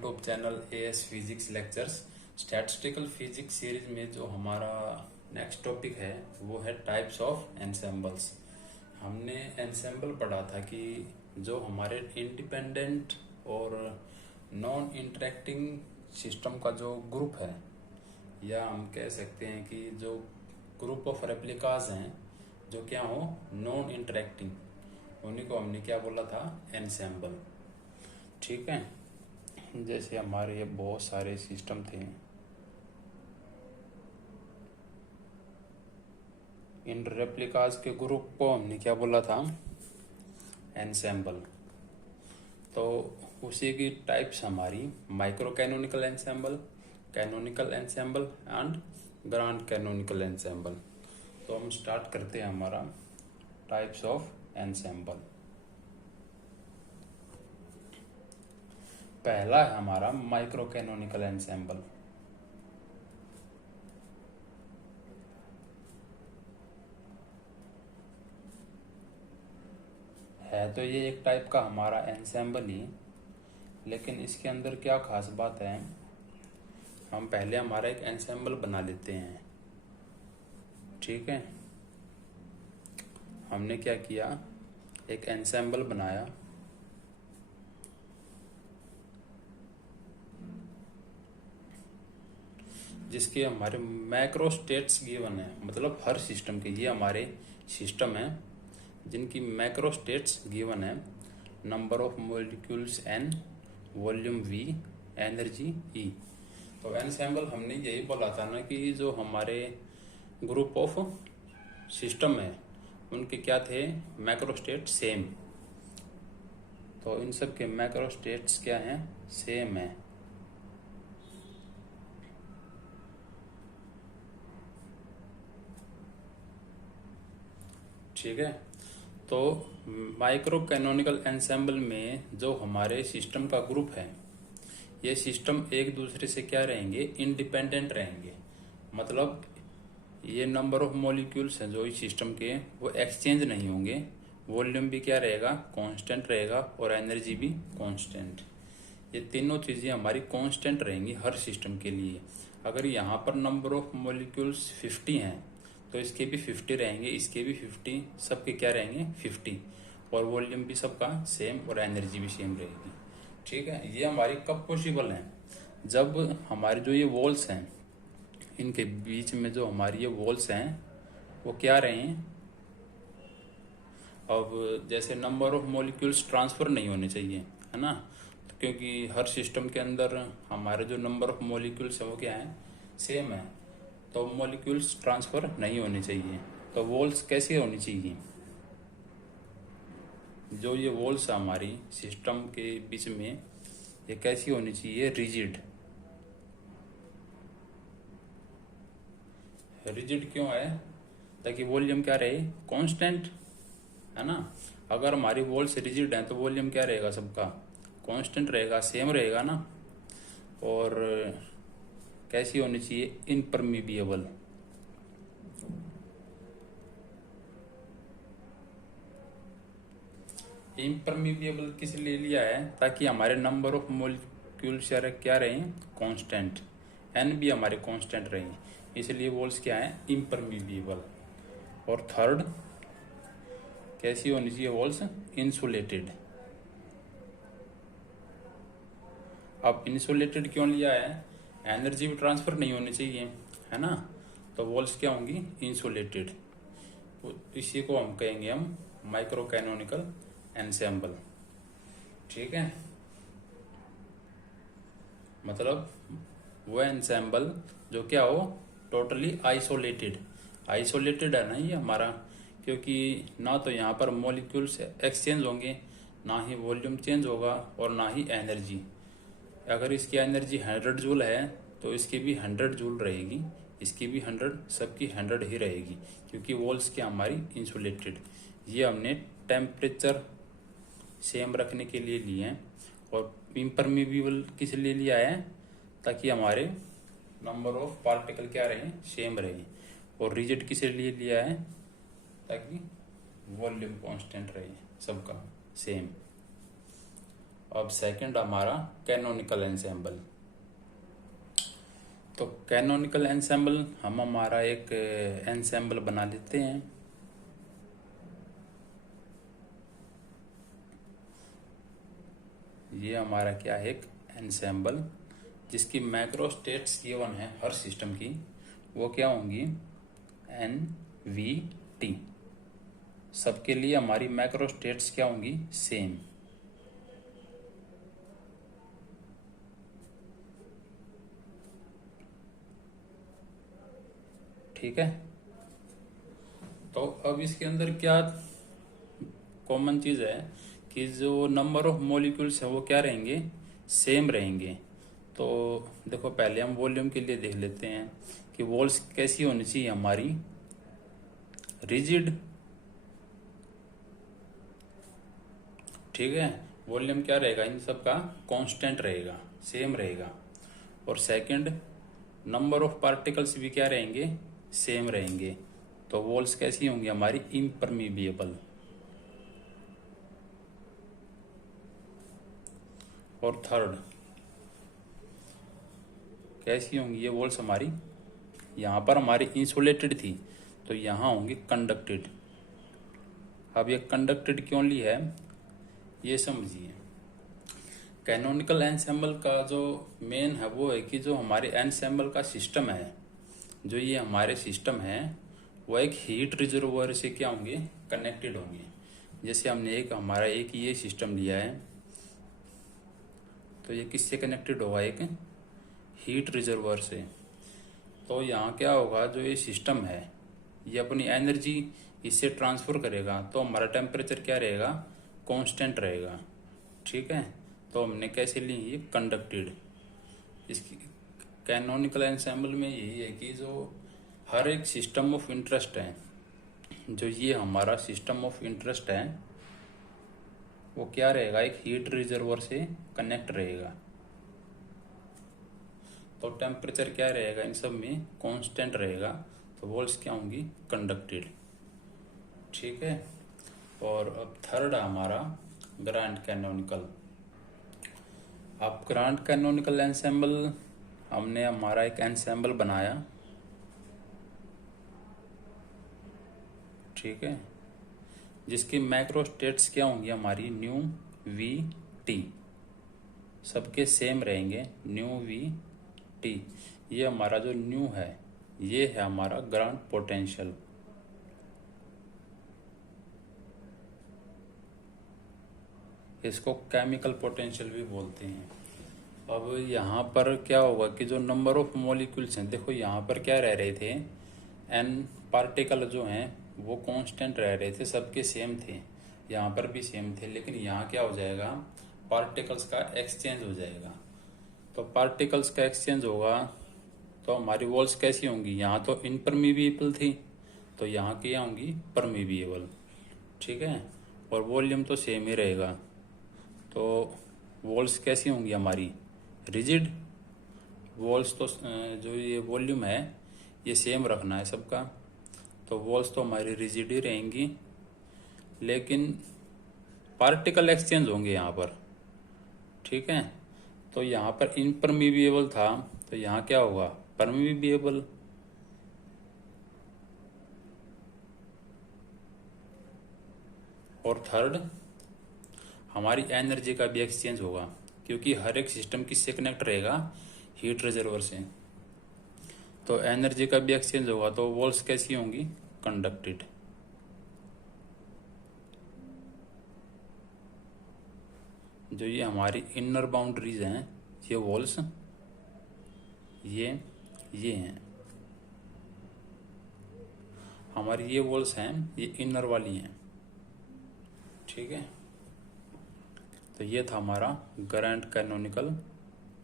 YouTube channel as physics lectures. Statistical physics series में जो हमारा नेक्स्ट टॉपिक है वो है टाइप्स ऑफ एनसेम्बल्स। हमने एनसेम्बल पढ़ा था कि जो हमारे इंडिपेंडेंट और नॉन इंटरेक्टिंग सिस्टम का जो ग्रुप है, या हम कह सकते हैं कि जो ग्रुप ऑफ रेप्लिकाज हैं जो क्या हो नॉन इंटरेक्टिंग, उन्हीं को हमने क्या बोला था, एनसेम्बल। ठीक है, जैसे हमारे ये बहुत सारे सिस्टम थे, इन रेप्लिकाज के ग्रुप को हमने क्या बोला था, एनसेम्बल। तो उसी की टाइप्स हमारी micro canonical ensemble, canonical ensemble and grand canonical ensemble. तो हम स्टार्ट करते हैं हमारा टाइप्स ऑफ एनसेम्बल। पहला है हमारा माइक्रो कैनोनिकल एनसेम्बल। है तो ये एक टाइप का हमारा एनसेम्बल ही, लेकिन इसके अंदर क्या खास बात है, हम पहले हमारा एक एनसेम्बल बना लेते हैं। ठीक है, हमने क्या किया, एक एनसेम्बल बनाया। जिसके हमारे मैक्रो स्टेट्स गिवन है, मतलब हर सिस्टम के, ये हमारे सिस्टम है जिनकी मैक्रो स्टेट्स गिवन है। Number of molecules n, volume v, energy E। तो एनसेम्बल हमने यही बोला था ना कि जो हमारे ग्रुप ऑफ सिस्टम है उनके क्या थे, मैक्रो स्टेट सेम। तो इन सब के मैक्रो स्टेट्स क्या हैं, सेम है। ठीक है, तो माइक्रो कैनोनिकल एनसेम्बल में जो हमारे सिस्टम का ग्रुप है, ये सिस्टम एक दूसरे से क्या रहेंगे, इंडिपेंडेंट रहेंगे। मतलब ये नंबर ऑफ मॉलिक्यूल्स हैं जो इस सिस्टम के, वो एक्सचेंज नहीं होंगे। वॉल्यूम भी क्या रहेगा, कांस्टेंट रहेगा, और एनर्जी भी कांस्टेंट। ये तीनों चीजें हमारी कांस्टेंट रहेंगी हर सिस्टम के लिए। अगर यहाँ पर नंबर ऑफ मॉलिक्यूल्स 50 हैं तो इसके भी 50 रहेंगे, इसके भी 50, सबके क्या रहेंगे 50, और वॉल्यूम भी सबका सेम और एनर्जी भी सेम रहेगी। ठीक है, ये हमारी कब पॉसिबल है, जब हमारे जो ये वॉल्स हैं, इनके बीच में जो हमारी ये वॉल्स हैं वो क्या रहे, अब जैसे नंबर ऑफ मॉलिक्यूल्स ट्रांसफर नहीं होने चाहिए, है ना। तो क्योंकि हर सिस्टम के अंदर हमारे जो नंबर ऑफ मॉलिक्यूल्स है वो क्या है, सेम है, तो मॉलिक्यूल्स ट्रांसफर नहीं होने चाहिए। तो वॉल्स कैसी होनी चाहिए, जो ये वॉल्स है हमारी सिस्टम के बीच में, ये कैसी होनी चाहिए, रिजिड। रिजिड क्यों है, ताकि वॉल्यूम क्या रहे, कांस्टेंट, है ना। अगर हमारी वॉल्स रिजिड है तो वॉल्यूम क्या रहेगा, सबका कांस्टेंट रहेगा, सेम रहेगा ना। और कैसी होनी चाहिए, इनपरमीबिएबल। इम्परमीबिएबल किस लिए लिया है, ताकि हमारे नंबर ऑफ मॉलिक्यूल्स क्या रहे, कांस्टेंट, एन भी हमारे कांस्टेंट रहे, इसलिए वॉल्स क्या है, इम्परमीबिएबल। और थर्ड, कैसी होनी चाहिए वॉल्स, इंसुलेटेड। अब इंसुलेटेड क्यों लिया है, एनर्जी भी ट्रांसफर नहीं होनी चाहिए, है ना। तो वॉल्स क्या होंगी, इंसुलेटेड। इसी को हम कहेंगे हम माइक्रो कैनोनिकल एनसेम्बल। ठीक है, मतलब वो एनसेम्बल जो क्या हो, टोटली आइसोलेटेड। आइसोलेटेड है ना ये हमारा, क्योंकि ना तो यहाँ पर मॉलिक्यूल्स एक्सचेंज होंगे, ना ही वॉल्यूम चेंज होगा, और ना ही एनर्जी। अगर इसकी एनर्जी 100 जूल है तो इसकी भी 100 जूल रहेगी, इसकी भी 100, सबकी 100 ही रहेगी, क्योंकि वॉल्स क्या हमारी इंसुलेटेड। ये हमने टेम्परेचर सेम रखने के लिए लिए हैं। और इम्परमीबल किस लिए लिया है, ताकि हमारे नंबर ऑफ पार्टिकल क्या रहे, सेम रहे। और रिजिड किस लिए लिया है, ताकि वॉल्यूम कांस्टेंट रहे, सबका सेम। अब सेकंड हमारा कैनोनिकल एंसेंबल। तो कैनोनिकल एंसेंबल हम हमारा एक एंसेंबल बना लेते हैं। ये हमारा क्या है, एक एंसेंबल जिसकी मैक्रो स्टेट्स गिवन है हर सिस्टम की, वो क्या होंगी, NVT। सबके लिए हमारी मैक्रो स्टेट्स क्या होंगी, सेम। ठीक है। तो अब इसके अंदर क्या कॉमन चीज है कि जो नंबर ऑफ मॉलिक्यूल्स है वो क्या रहेंगे, सेम रहेंगे। तो देखो पहले हम वॉल्यूम के लिए देख लेते हैं कि वॉल्स कैसी होनी चाहिए हमारी, रिजिड। ठीक है, वॉल्यूम क्या रहेगा, इन सब का कांस्टेंट रहेगा, सेम रहेगा। और सेकंड, नंबर ऑफ पार्टिकल्स भी क्या रहेंगे, सेम रहेंगे। तो वॉल्स कैसी होंगी हमारी, इम्परमीबिएबल। और थर्ड कैसी होंगी ये वॉल्स हमारी, यहाँ पर हमारी इंसुलेटेड थी तो यहाँ होंगी कंडक्टेड। अब ये कंडक्टेड क्यों ली है ये समझिए। कैनोनिकल एंसेंबल का जो मेन है वो है कि जो हमारे एंसेंबल का सिस्टम है, जो ये हमारे सिस्टम है वो एक हीट रिजर्वोयर से क्या होंगे, कनेक्टेड होंगे। जैसे हमने एक हमारा एक ये सिस्टम लिया है तो ये किससे कनेक्टेड होगा, एक हीट रिजर्वोयर से। तो यहाँ क्या होगा, जो ये सिस्टम है ये अपनी एनर्जी इससे ट्रांसफर करेगा तो हमारा टेम्परेचर क्या रहेगा, कांस्टेंट रहेगा। ठीक है, तो हमने कैसे ली, ये कंडक्टेड। इसकी कैनोनिकल एंसेंबल में यही है कि जो हर एक सिस्टम ऑफ इंटरेस्ट है, जो ये हमारा सिस्टम ऑफ इंटरेस्ट है वो क्या रहेगा, एक हीट रिजर्वोयर से कनेक्ट रहेगा। तो टेम्परेचर क्या रहेगा इन सब में, कांस्टेंट रहेगा। तो वॉल्स क्या होंगी, कंडक्टेड। ठीक है। और अब थर्ड हमारा ग्रांड कैनोनिकल। अब ग्रांड कैनोनिकल एंसेंबल, हमने हमारा एक एंसेंबल बनाया। ठीक है, जिसकी मैक्रो स्टेट्स क्या होंगी हमारी, न्यू वी टी। सबके सेम रहेंगे, न्यू वी टी। ये हमारा जो न्यू है ये है हमारा ग्राउंड पोटेंशियल। इसको केमिकल पोटेंशियल भी बोलते हैं। अब यहाँ पर क्या होगा कि जो नंबर ऑफ मॉलिक्यूल्स हैं, देखो यहाँ पर क्या रह रहे थे, एन पार्टिकल जो हैं वो कांस्टेंट रह रहे थे, सबके सेम थे, यहाँ पर भी सेम थे। लेकिन यहाँ क्या हो जाएगा, पार्टिकल्स का एक्सचेंज हो जाएगा। तो पार्टिकल्स का एक्सचेंज होगा तो हमारी वॉल्स कैसी होंगी, यहाँ तो इनपरमीबिएबल थी तो यहाँ की होंगी परमीबिएबल। ठीक है, और वॉल्यूम तो सेम ही रहेगा तो वॉल्स कैसी होंगी हमारी, रिजिड। वॉल्स तो जो ये वॉल्यूम है ये सेम रखना है सबका, तो वॉल्स तो हमारी रिजिड ही रहेंगी। लेकिन पार्टिकल एक्सचेंज होंगे यहाँ पर। ठीक है, तो यहाँ पर इनपरमीबिएबल था तो यहाँ क्या होगा, परमीबिएबल। और थर्ड, हमारी एनर्जी का भी एक्सचेंज होगा क्योंकि हर एक सिस्टम किससे कनेक्ट रहेगा, हीट रिजर्वर से। तो एनर्जी का भी एक्सचेंज होगा तो वॉल्स कैसी होंगी, कंडक्टेड। जो ये हमारी इनर बाउंड्रीज हैं, ये वॉल्स ये हैं हमारी, ये वॉल्स हैं ये इनर वाली हैं। ठीक है, तो ये था हमारा ग्रैंड कैनोनिकल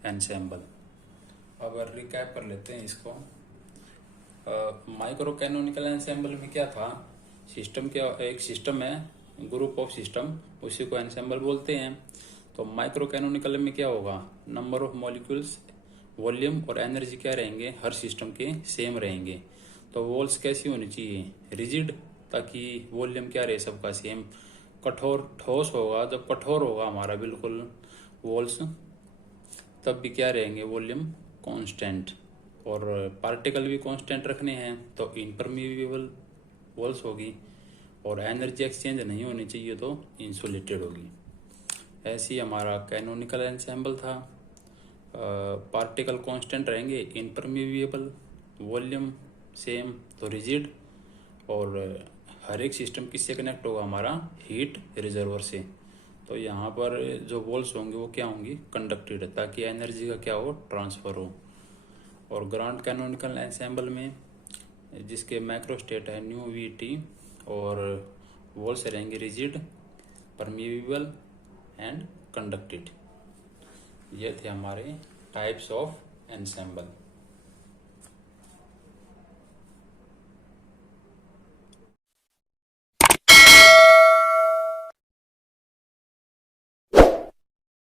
एंसेंबल। अब रिकैप कर लेते हैं इसको। माइक्रो कैनोनिकल एंसेंबल में क्या था, सिस्टम के एक सिस्टम है, ग्रुप ऑफ सिस्टम, उसी को एंसेंबल बोलते हैं। तो माइक्रो कैनोनिकल में क्या होगा, नंबर ऑफ मॉलिक्यूल्स, वॉल्यूम और एनर्जी क्या रहेंगे, हर सिस्टम के सेम रहेंगे। तो वॉल्स कैसी होनी चाहिए, रिजिड, ताकि वॉल्यूम क्या रहे सबका सेम, कठोर ठोस होगा, जब कठोर होगा हमारा बिल्कुल वॉल्स, तब भी क्या रहेंगे, वॉल्यूम कांस्टेंट। और पार्टिकल भी कांस्टेंट रखने हैं तो इम्परमीएबल वॉल्स होगी, और एनर्जी एक्सचेंज नहीं होनी चाहिए तो इंसुलेटेड होगी। ऐसे ही हमारा कैनोनिकल एंसेंबल था। पार्टिकल कांस्टेंट रहेंगे, इम्परमीएबल, वॉल्यूम सेम तो रिजिड, और हर एक सिस्टम किससे कनेक्ट होगा, हमारा हीट रिजर्वर से। तो यहाँ पर जो वॉल्स होंगे वो क्या होंगी, कंडक्टेड, ताकि एनर्जी का क्या हो, ट्रांसफर हो। और ग्रांड कैनोनिकल एंसेंबल में जिसके मैक्रो स्टेट है न्यू वी टी, और वॉल्स रहेंगे रिजिड, परमीएबल एंड कंडक्टेड। ये थे हमारे टाइप्स ऑफ एंसेंबल।